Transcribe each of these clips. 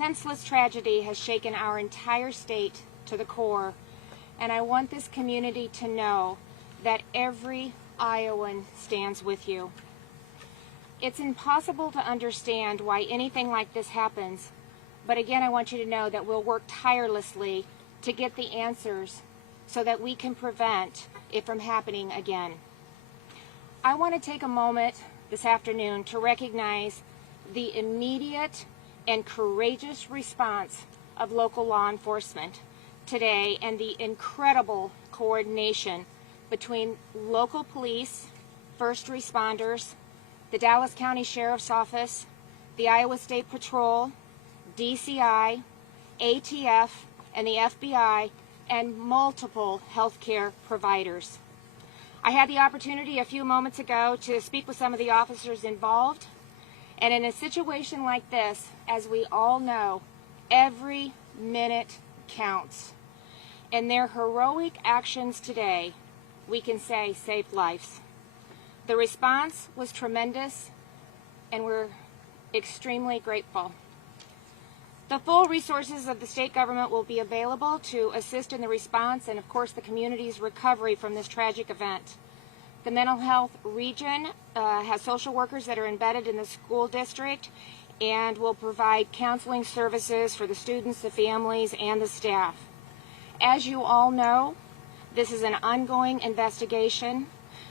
senseless tragedy has shaken our entire state to the core, and I want this community to know that every Iowan stands with you. It's impossible to understand why anything like this happens, but again, I want you to know that we'll work tirelessly to get the answers so that we can prevent it from happening again. I want to take a moment this afternoon to recognize the immediate and courageous response of local law enforcement today and the incredible coordination between local police, first responders, the Dallas County Sheriff's Office, the Iowa State Patrol, DCI, ATF, and the FBI, and multiple healthcare providers. I had the opportunity a few moments ago to speak with some of the officers involved, and in a situation like this, as we all know, every minute counts. And their heroic actions today, we can say, saved lives. The response was tremendous, and we're extremely grateful. The full resources of the state government will be available to assist in the response and, of course, the community's recovery from this tragic event. The mental health region has social workers that are embedded in the school district and will provide counseling services for the students, the families, and the staff. As you all know, this is an ongoing investigation,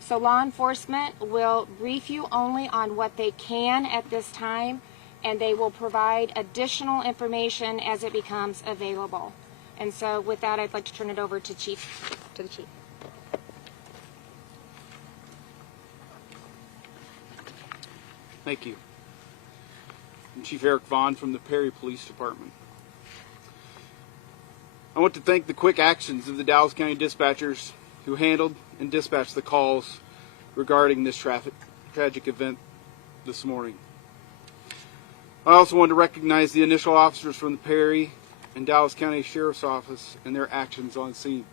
so law enforcement will brief you only on what they can at this time, and they will provide additional information as it becomes available. And so with that, I'd like to turn it over to the Chief. Thank you. I'm Chief Eric Vaughn from the Perry Police Department. I want to thank the quick actions of the Dallas County dispatchers who handled and dispatched the calls regarding this tragic event this morning. I also want to recognize the initial officers from the Perry and Dallas County Sheriff's Office and their actions on scene.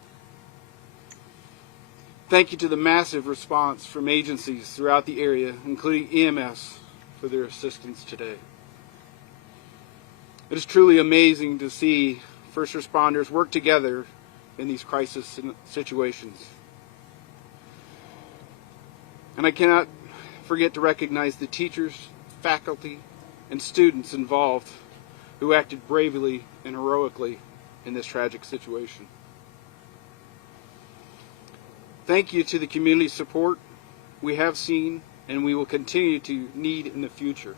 Thank you to the massive response from agencies throughout the area, including EMS, for their assistance today. It is truly amazing to see first responders work together in these crisis situations. And I cannot forget to recognize the teachers, faculty, and students involved who acted bravely and heroically in this tragic situation. Thank you to the community support we have seen and we will continue to need in the future.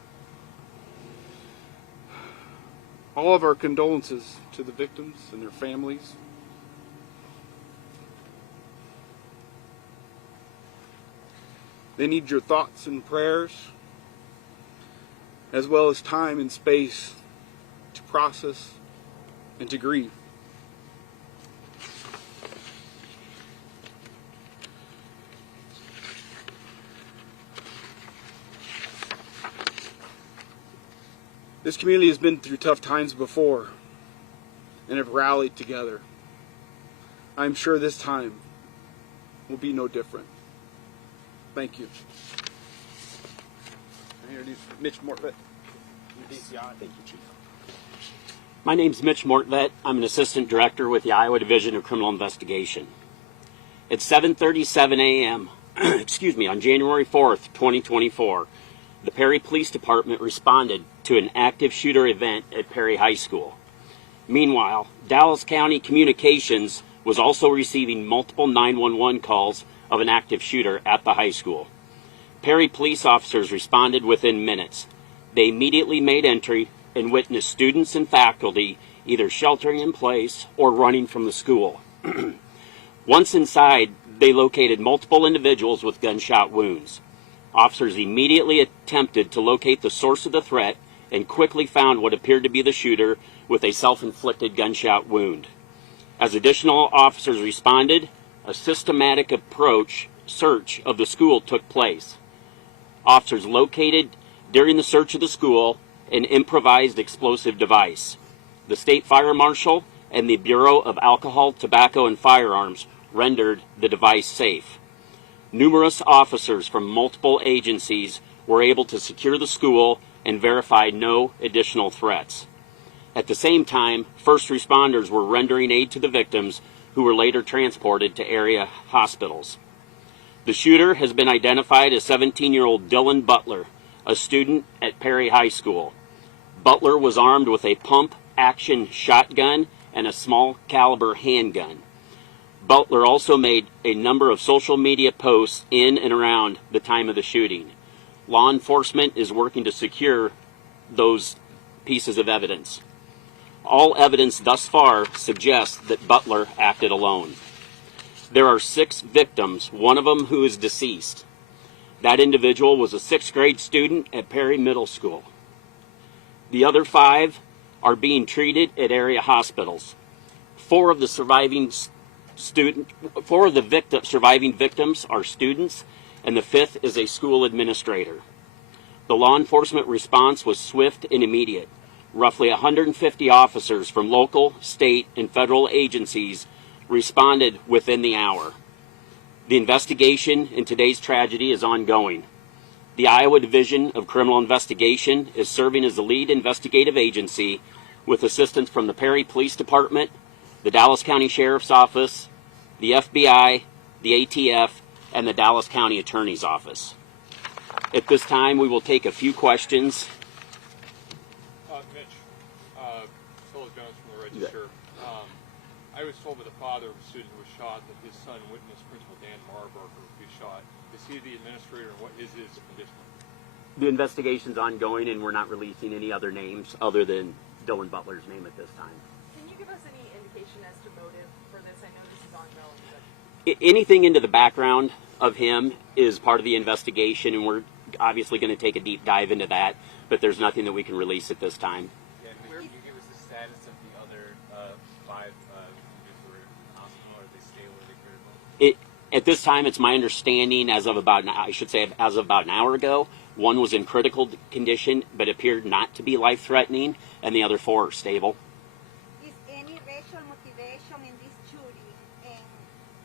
All of our condolences to the victims and their families. They need your thoughts and prayers, as well as time and space to process and to grieve. This community has been through tough times before and have rallied together. I'm sure this time will be no different. Thank you. I introduce Mitch Mortvet, DCI. Thank you, Chief. My name's Mitch Mortvet. I'm an Assistant Director with the Iowa Division of Criminal Investigation. At 7:37 a.m., on January 4th, 2024, the Perry Police Department responded to an active shooter event at Perry High School. Meanwhile, Dallas County Communications was also receiving multiple 911 calls of an active shooter at the high school. Perry police officers responded within minutes. They immediately made entry and witnessed students and faculty either sheltering in place or running from the school. Once inside, they located multiple individuals with gunshot wounds. Officers immediately attempted to locate the source of the threat and quickly found what appeared to be the shooter with a self-inflicted gunshot wound. As additional officers responded, a systematic search of the school took place. Officers located during the search of the school an improvised explosive device. The State Fire Marshal and the Bureau of Alcohol, Tobacco, and Firearms rendered the device safe. Numerous officers from multiple agencies were able to secure the school and verify no additional threats. At the same time, first responders were rendering aid to the victims, who were later transported to area hospitals. The shooter has been identified as 17-year-old Dylan Butler, a student at Perry High School. Butler was armed with a pump-action shotgun and a small caliber handgun. Butler also made a number of social media posts in and around the time of the shooting. Law enforcement is working to secure those pieces of evidence. All evidence thus far suggests that Butler acted alone. There are 6 victims, one of them who is deceased. That individual was a 6th grade student at Perry Middle School. The other 5 are being treated at area hospitals. 4 of the surviving surviving victims are students, and the 5th is a school administrator. The law enforcement response was swift and immediate. Roughly 150 officers from local, state, and federal agencies responded within the hour. The investigation in today's tragedy is ongoing. The Iowa Division of Criminal Investigation is serving as the lead investigative agency with assistance from the Perry Police Department, the Dallas County Sheriff's Office, the FBI, the ATF, and the Dallas County Attorney's Office. At this time, we will take a few questions. Mitch, Philip Jones from the Register. I was told by the father of a student who was shot that his son witnessed Principal Dan Marburger be shot. Is he the administrator, and what is his condition? The investigation's ongoing, and we're not releasing any other names other than Dylan Butler's name at this time. Can you give us any indication as to motive for this? I know this is ongoing. But... Anything into the background of him is part of the investigation, and we're obviously going to take a deep dive into that, but there's nothing that we can release at this time. Yeah, can you give us the status of the other 5 who were in the hospital, or they stay where they critical? At this time, it's my understanding, as of about an hour ago, 1 was in critical condition, but appeared not to be life-threatening, and the other 4 are stable. Is any racial motivation in this shooting, and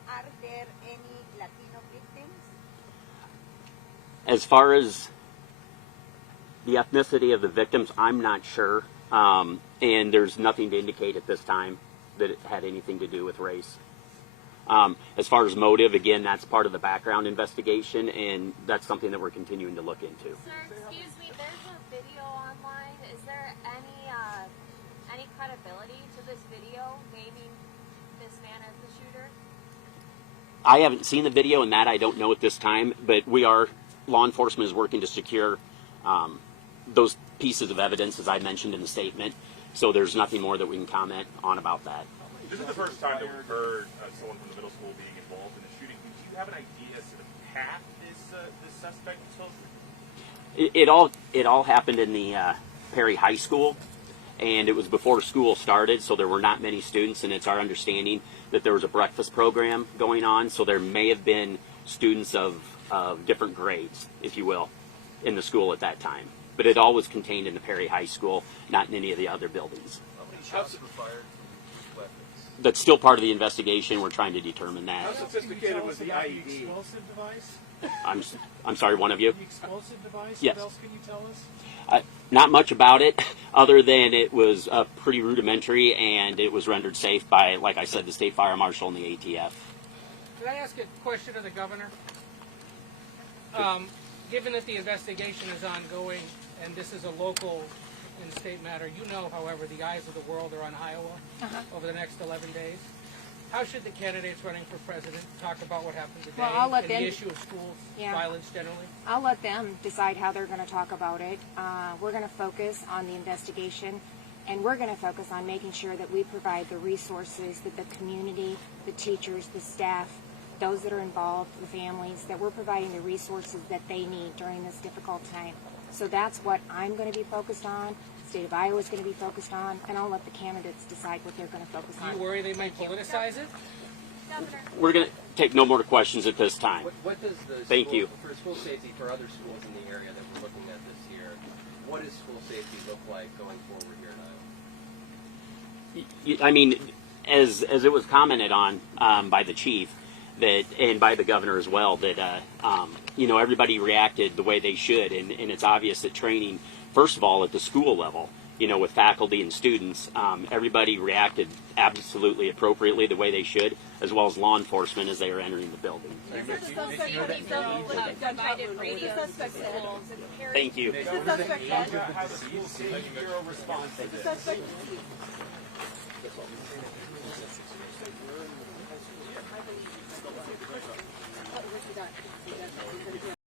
are there any Latino victims? As far as the ethnicity of the victims, I'm not sure, and there's nothing to indicate at this time that it had anything to do with race. As far as motive, again, that's part of the background investigation, and that's something that we're continuing to look into. Sir, excuse me, there's a video online. Is there any credibility to this video naming this man as the shooter? I haven't seen the video, and that I don't know at this time, but law enforcement is working to secure those pieces of evidence, as I mentioned in the statement, so there's nothing more that we can comment on about that. This is the first time that we've heard someone from the middle school being involved in the shooting. Do you have an idea as to the path this suspect took? It all happened in the Perry High School, and it was before school started, so there were not many students, and it's our understanding that there was a breakfast program going on, so there may have been students of different grades, if you will, in the school at that time. But it all was contained in the Perry High School, not in any of the other buildings. How many shots were fired? Weapons. That's still part of the investigation. We're trying to determine that. How sophisticated was the The IED? explosive device? I'm sorry, one of you? The explosive device? Yes. What else can you tell us? Not much about it, other than it was pretty rudimentary, and it was rendered safe by, like I said, the State Fire Marshal and the ATF. Could I ask a question of the governor? Given that the investigation is ongoing, and this is a local and state matter, you know, however, the eyes of the world are on Iowa over the next 11 days. How should the candidates running for president talk about what happened today Well, and the issue of school violence generally? I'll let them decide how they're going to talk about it. We're going to focus on the investigation, and we're going to focus on making sure that we provide the resources that the community, the teachers, the staff, those that are involved, the families, that we're providing the resources that they need during this difficult time. So that's what I'm going to be focused on, the state of Iowa is going to be focused on, and I'll let the candidates decide what they're going to focus on. Do you worry they might politicize it? Governor. We're going to take no more questions at this time. What does the Thank school, you. for school safety for other schools in the area that we're looking at this year, what does school safety look like going forward here in Iowa? I mean, as it was commented on by the chief, that, and by the governor as well, that everybody reacted the way they should, and it's obvious that training, first of all, at the school level, with faculty and students. Everybody reacted absolutely appropriately the way they should, as well as law enforcement as they were entering the building. Thank you. How the school zero response to this.